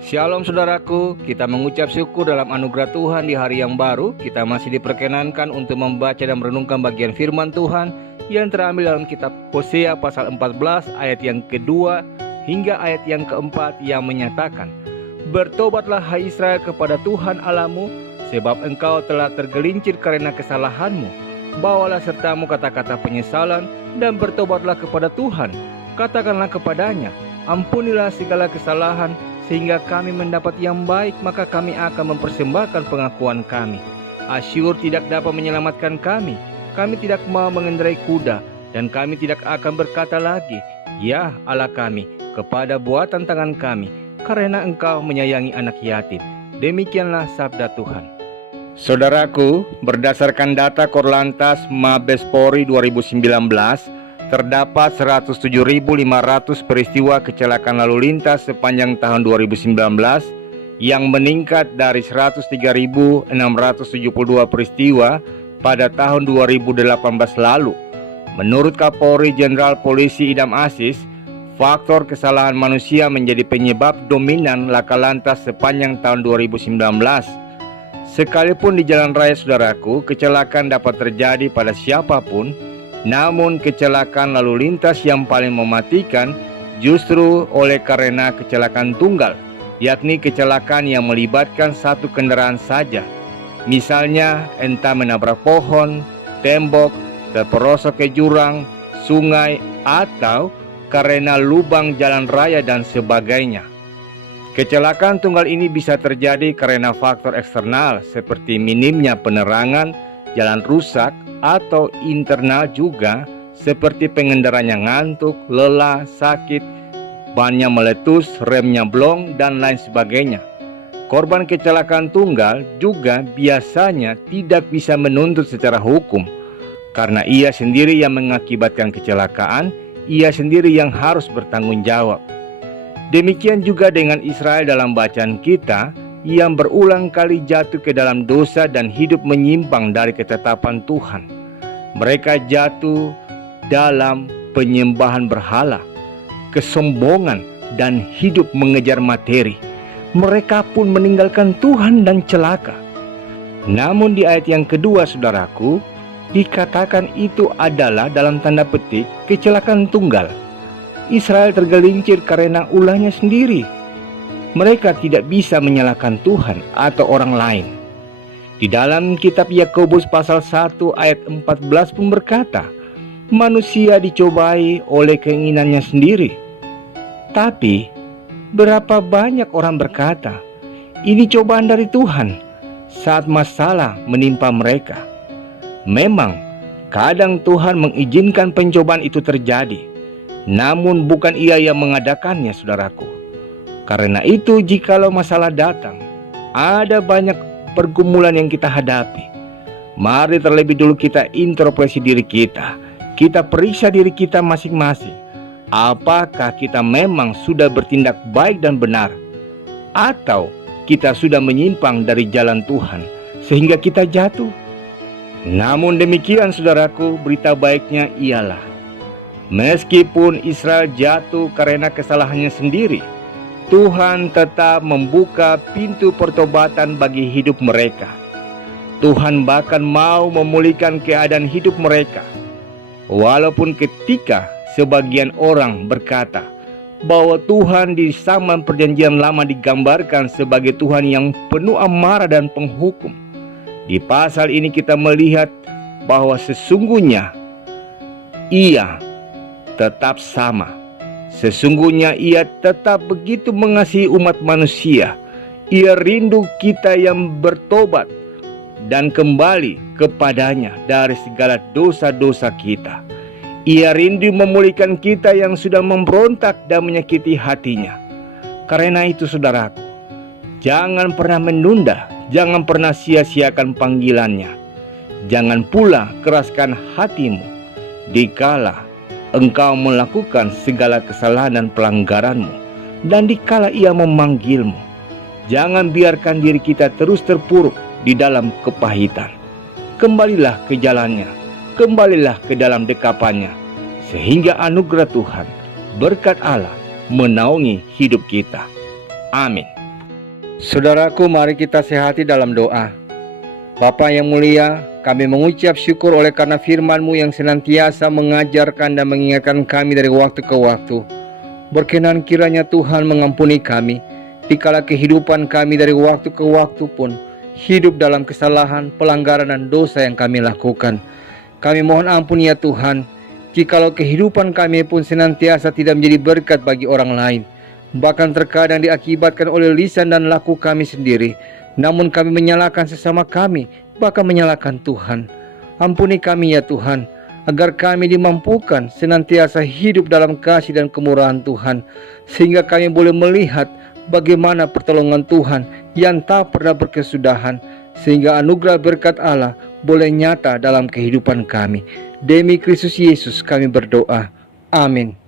Shalom saudaraku, kita mengucap syukur dalam anugerah Tuhan di hari yang baru. Kita masih diperkenankan untuk membaca dan merenungkan bagian firman Tuhan yang terambil dalam kitab Hosea pasal 14 ayat yang kedua hingga ayat yang keempat yang menyatakan, "Bertobatlah hai Israel kepada Tuhan Allahmu, sebab engkau telah tergelincir karena kesalahanmu. Bawalah sertamu kata-kata penyesalan dan bertobatlah kepada Tuhan. Katakanlah kepadanya, ampunilah segala kesalahan, sehingga kami mendapat yang baik, maka kami akan mempersembahkan pengakuan kami. Asyur tidak dapat menyelamatkan kami. Kami tidak mau mengendarai kuda, dan kami tidak akan berkata lagi, ya Allah kami, kepada buatan tangan kami, karena engkau menyayangi anak yatim." Demikianlah sabda Tuhan. Saudaraku, berdasarkan data Korlantas Mabes Polri 2019, terdapat 107.500 peristiwa kecelakaan lalu lintas sepanjang tahun 2019 yang meningkat dari 103.672 peristiwa pada tahun 2018 lalu. Menurut Kapolri Jenderal Polisi Idam Aziz, faktor kesalahan manusia menjadi penyebab dominan laka lantas sepanjang tahun 2019. Sekalipun di jalan raya saudaraku, kecelakaan dapat terjadi pada siapapun. Namun kecelakaan lalu lintas yang paling mematikan justru oleh karena kecelakaan tunggal, yakni kecelakaan yang melibatkan satu kendaraan saja. Misalnya entah menabrak pohon, tembok, terperosok ke jurang, sungai, atau karena lubang jalan raya dan sebagainya. Kecelakaan tunggal ini bisa terjadi karena faktor eksternal seperti minimnya penerangan, jalan rusak, atau internal juga seperti pengendaranya ngantuk, lelah, sakit, bannya meletus, remnya blong, dan lain sebagainya. Korban kecelakaan tunggal juga biasanya tidak bisa menuntut secara hukum karena ia sendiri yang mengakibatkan kecelakaan, ia sendiri yang harus bertanggung jawab. Demikian juga dengan Israel dalam bacaan kita yang berulang kali jatuh ke dalam dosa dan hidup menyimpang dari ketetapan Tuhan. Mereka jatuh dalam penyembahan berhala, kesombongan, dan hidup mengejar materi. Mereka pun meninggalkan Tuhan dan celaka. Namun di ayat yang kedua saudaraku, dikatakan itu adalah dalam tanda petik kecelakaan tunggal. Israel tergelincir karena ulahnya sendiri. Mereka tidak bisa menyalahkan Tuhan atau orang lain. Di dalam kitab Yakobus pasal 1 ayat 14 pun berkata, manusia dicobai oleh keinginannya sendiri. Tapi berapa banyak orang berkata, ini cobaan dari Tuhan saat masalah menimpa mereka. Memang kadang Tuhan mengizinkan pencobaan itu terjadi, namun bukan Ia yang mengadakannya saudaraku. Karena itu jikalau masalah datang, ada banyak pergumulan yang kita hadapi. Mari terlebih dulu kita introspeksi diri kita. Kita periksa diri kita masing-masing. Apakah kita memang sudah bertindak baik dan benar, atau kita sudah menyimpang dari jalan Tuhan sehingga kita jatuh? Namun demikian saudaraku, berita baiknya ialah meskipun Israel jatuh karena kesalahannya sendiri, Tuhan tetap membuka pintu pertobatan bagi hidup mereka. Tuhan bahkan mau memulihkan keadaan hidup mereka. Walaupun ketika sebagian orang berkata bahwa Tuhan di zaman perjanjian lama digambarkan sebagai Tuhan yang penuh amarah dan penghukum, di pasal ini kita melihat bahwa sesungguhnya Ia tetap sama. Sesungguhnya Ia tetap begitu mengasihi umat manusia. Ia rindu kita yang bertobat dan kembali kepadanya dari segala dosa-dosa kita. Ia rindu memulihkan kita yang sudah memberontak dan menyakiti hatinya. Karena itu saudaraku, jangan pernah menunda, jangan pernah sia-siakan panggilannya. Jangan pula keraskan hatimu dikala engkau melakukan segala kesalahan dan pelanggaranmu, dan dikala Ia memanggilmu. Jangan biarkan diri kita terus terpuruk di dalam kepahitan. Kembalilah ke jalannya, kembalilah ke dalam dekapannya, sehingga anugerah Tuhan, berkat Allah menaungi hidup kita. Amin. Saudaraku, mari kita sehati dalam doa. Bapa yang mulia, kami mengucap syukur oleh karena firman-Mu yang senantiasa mengajarkan dan mengingatkan kami dari waktu ke waktu. Berkenan kiranya Tuhan mengampuni kami, dikala kehidupan kami dari waktu ke waktu pun hidup dalam kesalahan, pelanggaran dan dosa yang kami lakukan. Kami mohon ampun ya Tuhan, jikalau kehidupan kami pun senantiasa tidak menjadi berkat bagi orang lain, bahkan terkadang diakibatkan oleh lisan dan laku kami sendiri. Namun kami menyalahkan sesama kami, bahkan menyalahkan Tuhan. Ampuni kami ya Tuhan, agar kami dimampukan senantiasa hidup dalam kasih dan kemurahan Tuhan, sehingga kami boleh melihat bagaimana pertolongan Tuhan yang tak pernah berkesudahan, sehingga anugerah berkat Allah boleh nyata dalam kehidupan kami. Demi Kristus Yesus kami berdoa. Amin.